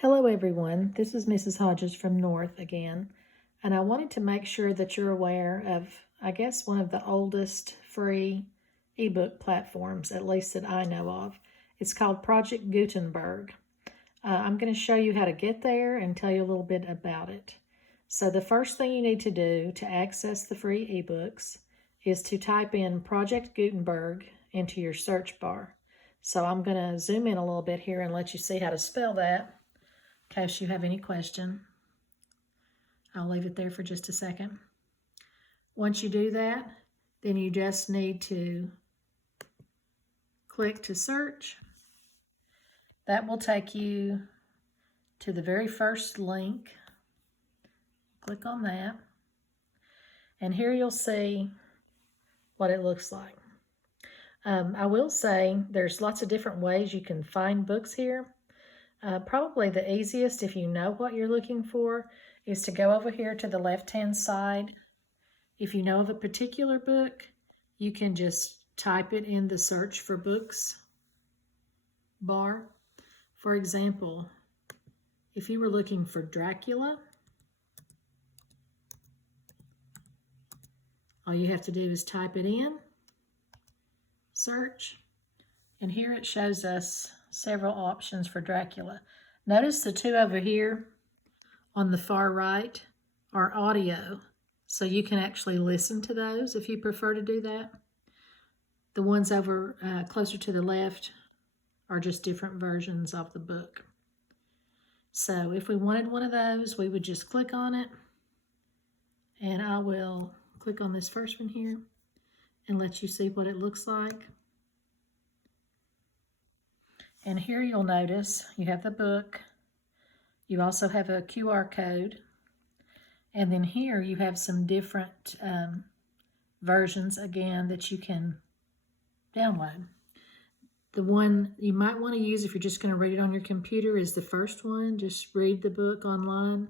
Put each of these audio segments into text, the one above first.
Hello everyone, this is Mrs. Hodges from North again, and I wanted to make sure that you're aware of, I guess, one of the oldest free ebook platforms, at least that I know of. It's called Project Gutenberg. I'm going to show you how to get there and tell you a little bit about it. So the first thing you need to do to access the free ebooks is to type in Project Gutenberg into your search bar. So I'm going to zoom in a little bit here and let you see how to spell that. In case you have any question. I'll leave it there for just a second. Once you do that, then you just need to click to search. That will take you to the very first link. Click on that. And here you'll see what it looks like. I will say there's lots of different ways you can find books here. Probably the easiest, if you know what you're looking for, is to go over here to the left-hand side. If you know of a particular book, you can just type it in the search for books bar. For example, if you were looking for Dracula, all you have to do is type it in, search, and here it shows us several options for Dracula. Notice the two over here on the far right are audio, so you can actually listen to those if you prefer to do that. The ones over closer to the left are just different versions of the book. So if we wanted one of those, we would just click on it, and I will click on this first one here and let you see what it looks like. And here you'll notice you have the book. You also have a QR code. And then here you have some different versions, again, that you can download. The one you might want to use if you're just going to read it on your computer is the first one. Just read the book online.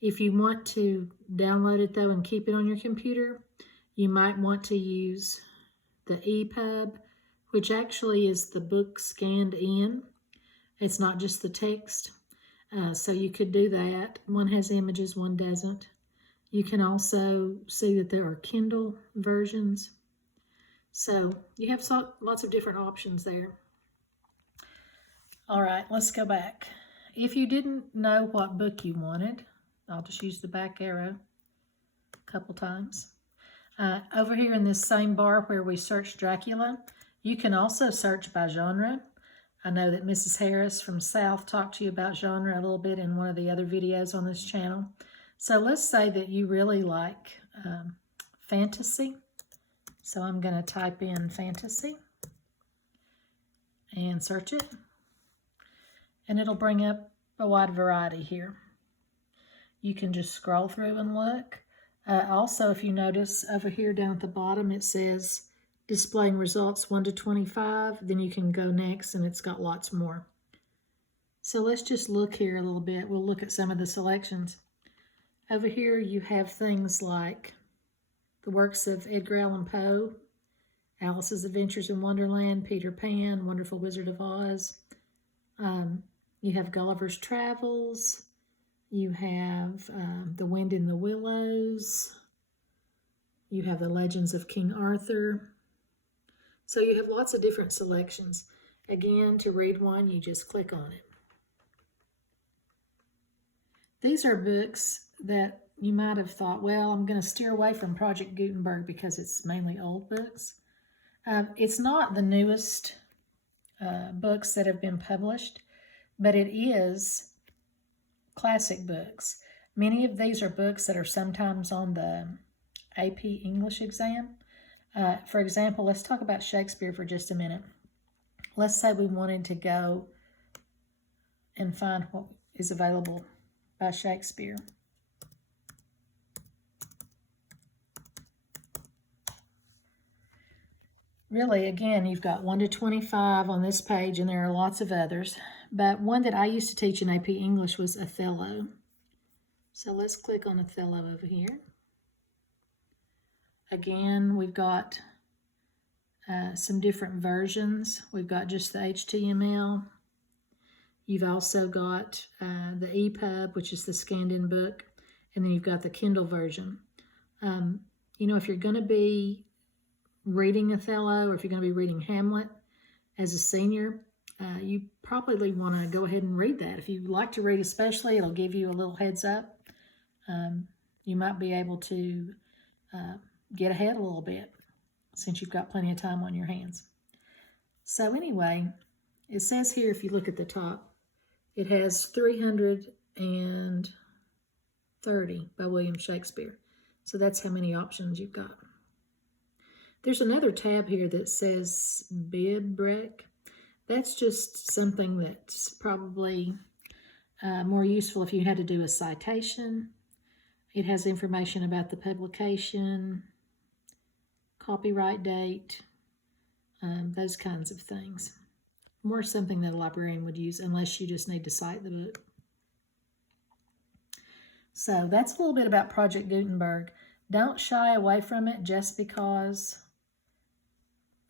If you want to download it, though, and keep it on your computer, you might want to use the EPUB, which actually is the book scanned in. It's not just the text. So you could do that. One has images, one doesn't. You can also see that there are Kindle versions. So you have lots of different options there. All right, let's go back. If you didn't know what book you wanted, I'll just use the back arrow a couple times. Over here in this same bar where we searched Dracula, you can also search by genre. I know that Mrs. Harris from South talked to you about genre a little bit in one of the other videos on this channel. So let's say that you really like fantasy. So I'm going to type in fantasy and search it. And it'll bring up a wide variety here. You can just scroll through and look. Also, if you notice over here down at the bottom, it says displaying results 1 to 25, then you can go next and it's got lots more. So let's just look here a little bit. We'll look at some of the selections. Over here you have things like the works of Edgar Allan Poe, Alice's Adventures in Wonderland, Peter Pan, Wonderful Wizard of Oz. You have Gulliver's Travels. You have The Wind in the Willows. You have The Legends of King Arthur. So you have lots of different selections. Again, to read one, you just click on it. These are books that you might have thought, well, I'm going to steer away from Project Gutenberg because it's mainly old books. It's not the newest books that have been published, but it is classic books. Many of these are books that are sometimes on the AP English exam. For example, let's talk about Shakespeare for just a minute. Let's say we wanted to go and find what is available by Shakespeare. Really, again, you've got 1 to 25 on this page, and there are lots of others. But one that I used to teach in AP English was Othello. So let's click on Othello over here. Again, we've got some different versions. We've got just the HTML. You've also got the EPUB, which is the scanned-in book, and then you've got the Kindle version. You know, if you're going to be reading Othello, or if you're going to be reading Hamlet as a senior, you probably want to go ahead and read that. If you like to read especially, it'll give you a little heads up. You might be able to get ahead a little bit since you've got plenty of time on your hands. So anyway, it says here, if you look at the top, it has 330 by William Shakespeare. So that's how many options you've got. There's another tab here that says Bibbrek. That's just something that's probably more useful if you had to do a citation. It has information about the publication, copyright date, those kinds of things. More something that a librarian would use unless you just need to cite the book. So that's a little bit about Project Gutenberg. Don't shy away from it just because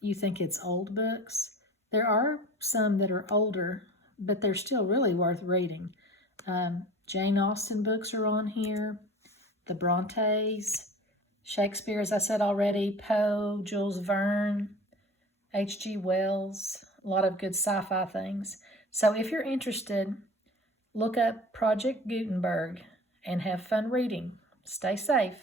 you think it's old books. There are some that are older, but they're still really worth reading. Jane Austen books are on here, the Brontes, Shakespeare, as I said already, Poe, Jules Verne, H.G. Wells, a lot of good sci-fi things. So if you're interested, look up Project Gutenberg and have fun reading. Stay safe.